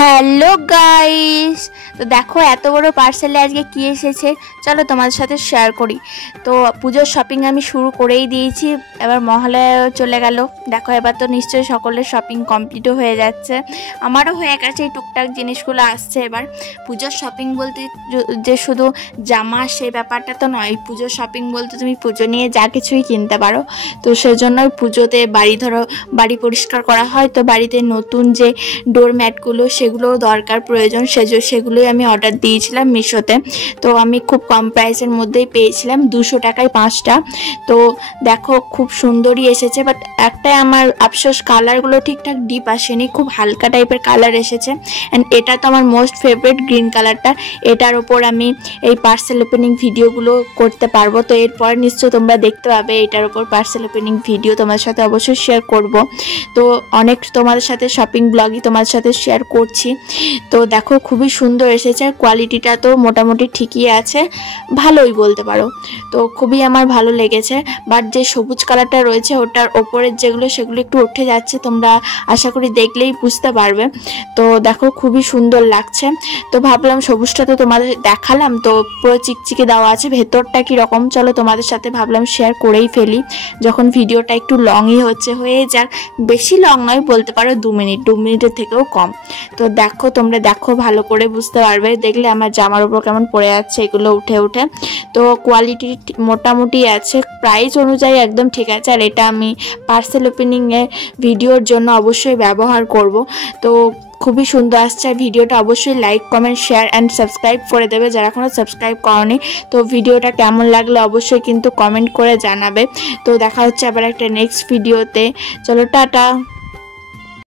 Hello guys, তো দেখো এত বড় পার্সেলে আজকে কি এসেছে, চলো তোমাদের সাথে শেয়ার করি। তো পুজোর শপিং আমি শুরু করেই দিয়েছি, এবার মহালয়া চলে গেল। দেখো এবার তো নিশ্চয়ই সকলের শপিং কমপ্লিটও হয়ে যাচ্ছে, আমারও হয়ে গেছে। এই টুকটাক জিনিসগুলো আসছে। এবার পুজোর শপিং বলতে যে শুধু জামা সেই ব্যাপারটা তো নয়, পুজোর শপিং বলতে তুমি পুজো নিয়ে যা কিছুই কিনতে পারো। তো সেজন্যই পুজোতে বাড়ি পরিষ্কার করা হয়, তো বাড়িতে নতুন যে ডোরম্যাটগুলো সেগুলোও দরকার প্রয়োজন, সেগুলোই আমি অর্ডার দিয়েছিলাম মিশোতে। তো আমি খুব কম প্রাইসের মধ্যেই পেয়েছিলাম, 200 টাকায় 5টা। তো দেখো খুব সুন্দরই এসেছে, বাট একটাই আমার আফসোস, কালারগুলো ঠিকঠাক ডিপ আসেনি, খুব হালকা টাইপের কালার এসেছে। অ্যান্ড এটা তো আমার মোস্ট ফেভারিট, গ্রিন কালারটা। এটার ওপর আমি এই পার্সেল ওপেনিং ভিডিওগুলো করতে পারবো। তো এরপর নিশ্চয়ই তোমরা দেখতে পাবে এটার ওপর পার্সেল ওপেনিং ভিডিও, তোমাদের সাথে অবশ্যই শেয়ার করব। তো অনেক তোমাদের সাথে শপিং ব্লগই তোমাদের সাথে শেয়ার করছি। তো দেখো খুবই সুন্দর এসেছে, আর কোয়ালিটিটা তো মোটামুটি ঠিকই আছে, ভালোই বলতে পারো। তো খুবই আমার ভালো লেগেছে। বাট যে সবুজ কালারটা রয়েছে ওটার ওপরের সেগুলো একটু উঠে যাচ্ছে, তোমরা আশা করি দেখলেই বুঝতে পারবে। তো দেখো খুবই সুন্দর লাগছে। তো ভাবলাম সবুজটা তো তোমাদের দেখালাম, তো পুরো চিকচিকে দেওয়া আছে, ভেতরটা কীরকম চলো তোমাদের সাথে ভাবলাম শেয়ার করেই ফেলি, যখন ভিডিওটা একটু লংই হয়ে যাক। বেশি লং নয় বলতে পারো, 2 মিনিটের থেকেও কম। তো দেখো তোমরা দেখো, ভালো করে বুঝতে পারবে, দেখলে আমার জামার উপর কেমন পড়ে যাচ্ছে এগুলো উঠে উঠে। তো কোয়ালিটি মোটামুটি আছে, প্রাইস অনুযায়ী একদম ঠিক আছে। আর এটা আমি পার্সেল ওপেনিংয়ে ভিডিওর জন্য অবশ্যই ব্যবহার করব। তো খুবই সুন্দর আসছে। আর ভিডিওটা অবশ্যই like, comment, share and subscribe করে দেবে যারা এখনও সাবস্ক্রাইব করনি। তো ভিডিওটা কেমন লাগলো অবশ্যই কিন্তু কমেন্ট করে জানাবে। তো দেখা হচ্ছে আবার একটা নেক্সট ভিডিওতে। চলো টাটা।